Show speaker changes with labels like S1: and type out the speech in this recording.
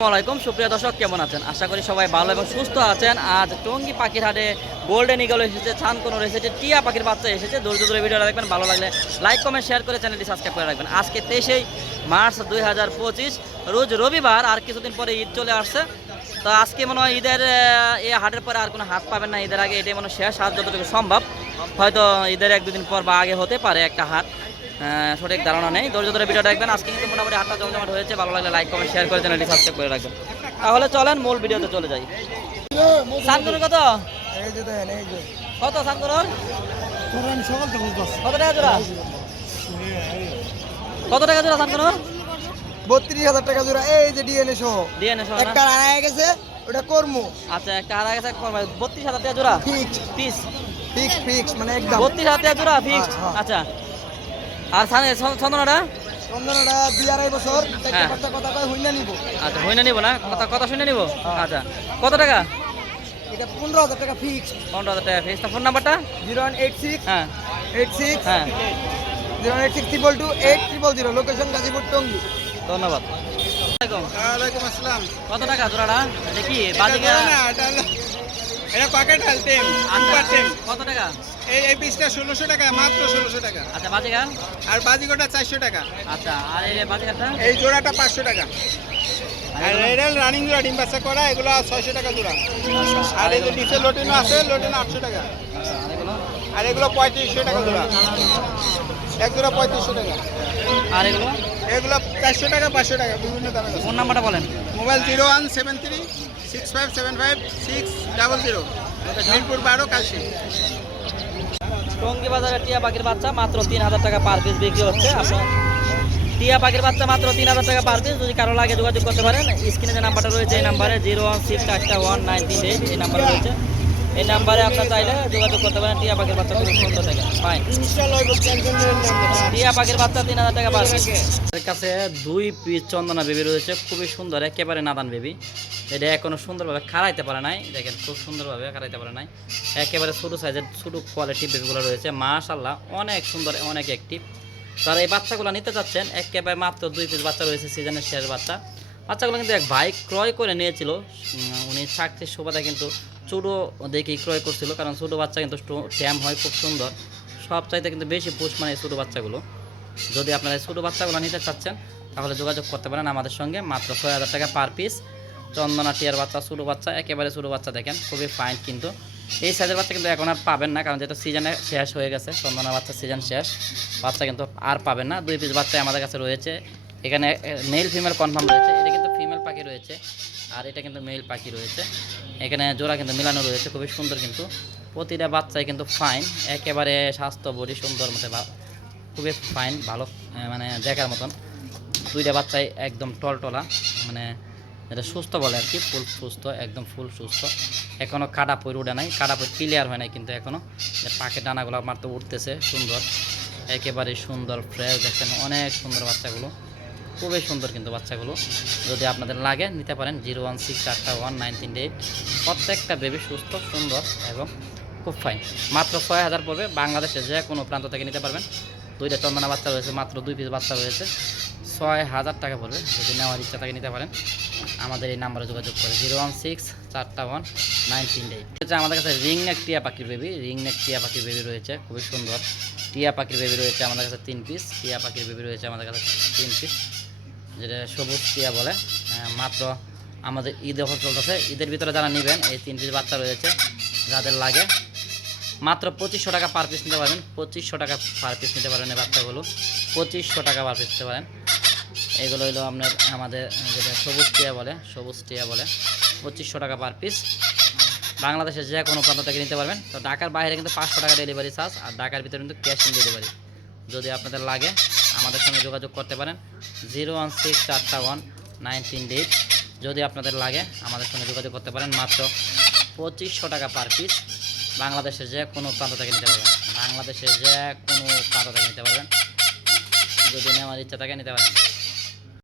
S1: আসসালামাইকুম সুপ্রিয় দর্শক, কেমন আছেন? আশা করি সবাই ভালো এবং সুস্থ আছেন। আজ টঙ্গী পাখির হাটে গোল্ডেন ইগল এসেছে ছানকোনর এসেছে, টিয়া পাখির বাচ্চা এসেছে। দূর দূরে ভিডিওটা দেখবেন, ভালো লাগলে লাইক কমেন্ট শেয়ার করে চ্যানেলটি সাবস্ক্রাইব করে রাখবেন। আজকে তেইশেই মার্চ দুই হাজার পঁচিশ, রোজ রবিবার, আর কিছুদিন পরে ঈদ চলে আসছে। তো আজকে মনে হয় ঈদের এই হাটের পরে আর কোনো হাট পাবেন না। ঈদের আগে এটাই মনে হয় শেষ হাট, যতটুকু সম্ভব। হয়তো ঈদের এক দুদিন পর বা আগে হতে পারে একটা হাট। সঠিক ধারণা নেই। ধৈর্য ধরে ভিডিওটা দেখবেন। আজকে কিন্তু মোটামুটি হাটটা জমজমাট হয়েছে। ভালো লাগলে লাইক কমেন্ট শেয়ার করে চ্যানেলটি সাবস্ক্রাইব করে রাখবেন। তাহলে চলেন মূল ভিডিওতে চলে যাই। সানকুনোর কত? কত সানকুনোর? কত টাকা জোড়া? কত টাকা জোড়া সানকুনোর?
S2: বত্রিশ হাজার টাকা জোড়া এই যে ডিএনএ সহ
S1: ডিএনএ সহ
S2: একটা? গেছে ওটা করমু
S1: আচ্ছা একটা গেছে বত্রিশ হাজার টাকা জোড়া?
S2: ফিক্স
S1: পিস
S2: ফিক্স ফিক্স মানে একদম।
S1: বত্রিশ হাজার টাকা জোড়া ফিক্সড
S2: হ্যাঁ, হ্যাঁ।
S1: আচ্ছা। আর সানে চন্দনাটা
S2: চন্দনটা দুই আড়াই বছর
S1: হ্যাঁ।
S2: কথা কয় হইনা নিব।
S1: আচ্ছা হইনা নিব না? কথা কথা শুনে নিব? আচ্ছা কত টাকা?
S2: এটা পনেরো হাজার টাকা ফিক্স
S1: পনেরো হাজার টাকা ফিক্স ফোন নাম্বারটা
S2: জিরো ওয়ান এইট সিক্স
S1: হ্যাঁ।
S2: এইট সিক্স
S1: হ্যাঁ।
S2: Zero one eight six triple two eight triple zero location Gazipur Tongi.
S1: ধন্যবাদ।
S3: ওয়ালাইকুম। আসসালাম।
S1: কত টাকা জোড়াটা? দেখি বাজিকা
S3: এটা না, এটা এটা পকেট হাল টেম সুপার টেম
S1: কত টাকা?
S3: এই এই পিসটা ষোলোশো টাকা মাত্র ষোলোশো টাকা।
S1: আচ্ছা বাজিকা
S3: আর বাজিগোটা চারশো টাকা।
S1: আচ্ছা আর এই
S3: এই জোড়াটা পাঁচশো টাকা। আর রানিং জোড়া ডিম বাচ্চা করা এগুলো ছয়শো টাকা জোড়া। আর এই যে নিচে লোটিনো আছে লোটিনো আটশো টাকা।
S1: আর এগুলো?
S3: পঁয়ত্রিশশো টাকা জোড়া। এক জোড়া পঁয়ত্রিশশো টাকা।
S1: আর এগুলো?
S3: এগুলো চারশো টাকা পাঁচশো টাকা বিভিন্ন
S1: ফোন নাম্বারটা বলেন।
S3: Mobile zero one seven three six five seven five six double zero. Mirpur বারো কাশি
S1: টঙ্গি বাজারে টিয়া পাখির বাচ্চা মাত্র তিন হাজার টাকা পার পিস বিক্রি হচ্ছে। আপনার টিয়া পাখির বাচ্চা মাত্র তিন হাজার টাকা পার পিস যদি কারও লাগে যোগাযোগ করতে পারেন, স্ক্রিনে যে নাম্বারটা রয়েছে, এই নাম্বারে zero one six one nine three এই নাম্বার রয়েছে। এই নাম্বারে আপনার চাইলে যোগাযোগ করতে পারেন। টিয়া পাখির বাচ্চা খুব সুন্দর থাকে ফাইন টিয়া পাখির বাচ্চা তিন হাজার টাকা পার। এর কাছে দুই পিস চন্দনা বেবি রয়েছে খুবই সুন্দর একেবারে নাদান বেবি এটা এখনও সুন্দরভাবে খাড়াইতে পারে নাই। দেখেন খুব সুন্দরভাবে খাড়াইতে পারে নাই। একেবারে ছোটো সাইজের ছোটো কোয়ালিটি বেবিগুলো রয়েছে। মাশাল্লাহ অনেক সুন্দর অনেক অ্যাক্টিভ তারা এই বাচ্চাগুলো নিতে চাচ্ছেন একেবারে মাত্র দুই পিস বাচ্চা রয়েছে সিজনের শেষ বাচ্চা। বাচ্চাগুলো কিন্তু এক ভাই ক্রয় করে নিয়েছিল। উনি চাকরির সুবাদে কিন্তু ছোটো দেখি ক্রয় করছিল, কারণ ছোটো বাচ্চা কিন্তু ট্যাম হয়, খুব সুন্দর। সব চাইতে কিন্তু বেশি পুষ মানে ছোটো বাচ্চাগুলো। যদি আপনারা ছোটো বাচ্চাগুলো নিতে চাচ্ছেন, তাহলে যোগাযোগ করতে পারেন আমাদের সঙ্গে। মাত্র ছয় হাজার টাকা পার পিস চন্দনা টিয়ার বাচ্চা, ছোটো বাচ্চা, একেবারে ছোটো বাচ্চা দেখেন, খুবই ফাইন কিন্তু। এই সাইজের বাচ্চা কিন্তু এখন আর পাবেন না, কারণ যেহেতু সিজনে শেষ হয়ে গেছে, চন্দনা বাচ্চা সিজন শেষ। বাচ্চা কিন্তু আর পাবেন না। দুই পিস বাচ্চা আমাদের কাছে রয়েছে। এখানে মেল ফিমেল কনফার্ম রয়েছে। এটা ফিমেল পাখি রয়েছে। আর এটা কিন্তু মেল পাখি রয়েছে। এখানে জোড়া কিন্তু মিলানো রয়েছে, খুবই সুন্দর কিন্তু। প্রতিটা বাচ্চাই কিন্তু ফাইন একেবারে স্বাস্থ্য বডি সুন্দর মতো খুবই ফাইন ভালো মানে দেখার মতন। দুইটা বাচ্চাই একদম টলটলা মানে এটা সুস্থ বলে আর কি, ফুল সুস্থ, একদম ফুল সুস্থ। এখনও কাটা পই উঠে নাই, কাটা পই ক্লিয়ার হয় নাই কিন্তু এখনও পাখি ডানাগুলো মাত্র উঠতেছে, সুন্দর। একেবারে সুন্দর ফ্রেশ দেখছেন অনেক সুন্দর বাচ্চাগুলো। খুবই সুন্দর কিন্তু বাচ্চাগুলো। যদি আপনাদের লাগে, নিতে পারেন জিরো ওয়ান সিক্স আটটা ওয়ান নাইন তিনটে এইট প্রত্যেকটা বেবি সুস্থ, সুন্দর এবং খুব ফাইন মাত্র ছয় হাজার পড়বে বাংলাদেশে যে কোনো প্রান্ত থেকে নিতে পারবেন। দুইটা চন্দনা বাচ্চা রয়েছে, মাত্র দুই পিস বাচ্চা রয়েছে। ছয় হাজার টাকা পড়বে, যদি নেওয়ার ইচ্ছা থাকে নিতে পারেন। আমাদের এই নাম্বারে যোগাযোগ করে জিরো ওয়ান সিক্স চারটা ওয়ান নাইন তিনটে এইট হচ্ছে আমাদের কাছে রিং নেক টিয়া পাখির বেবি রিং নেক টিয়া পাখির বেবি রয়েছে, খুবই সুন্দর। টিয়া পাখির বেবি রয়েছে আমাদের কাছে তিন পিস টিয়া পাখির বেবি রয়েছে আমাদের কাছে তিন পিস যেটা সবুজ টিয়া বলে মাত্র আমাদের ঈদ অফার চলতেছে। ঈদের ভিতরে যারা নেবেন, এই তিন পিস বাচ্চা রয়েছে, যাদের লাগে। মাত্র পঁচিশশো টাকা পার পিস নিতে পারবেন। পঁচিশশো টাকা পার পিস নিতে পারেন এই বাচ্চাগুলো। পঁচিশশো টাকা পার পিস নিতে পারেন। এগুলো হলো আপনার আমাদের যেটা সবুজ টিয়া বলে, সবুজ টিয়া বলে, পঁচিশশো টাকা পার পিস বাংলাদেশের যে কোনো প্রান্ত থেকে নিতে পারবেন। তো ঢাকার বাইরে কিন্তু পাঁচশো টাকা ডেলিভারি চার্জ আর ঢাকার ভিতরে কিন্তু ক্যাশ অন ডেলিভারি যদি আপনাদের লাগে, আমাদের সঙ্গে যোগাযোগ করতে পারেন। জিরো ওয়ান সিক্স চারটা ওয়ান নাইন তিন যদি আপনাদের লাগে, আমাদের সঙ্গে যোগাযোগ করতে পারেন। মাত্র পঁচিশশো টাকা পার পিস বাংলাদেশের যে কোনো প্রান্ত থেকে নিতে পারবেন। বাংলাদেশের যে কোনো প্রান্ত থেকে নিতে পারবেন। যদি নেওয়ার ইচ্ছা থাকে, নিতে পারেন।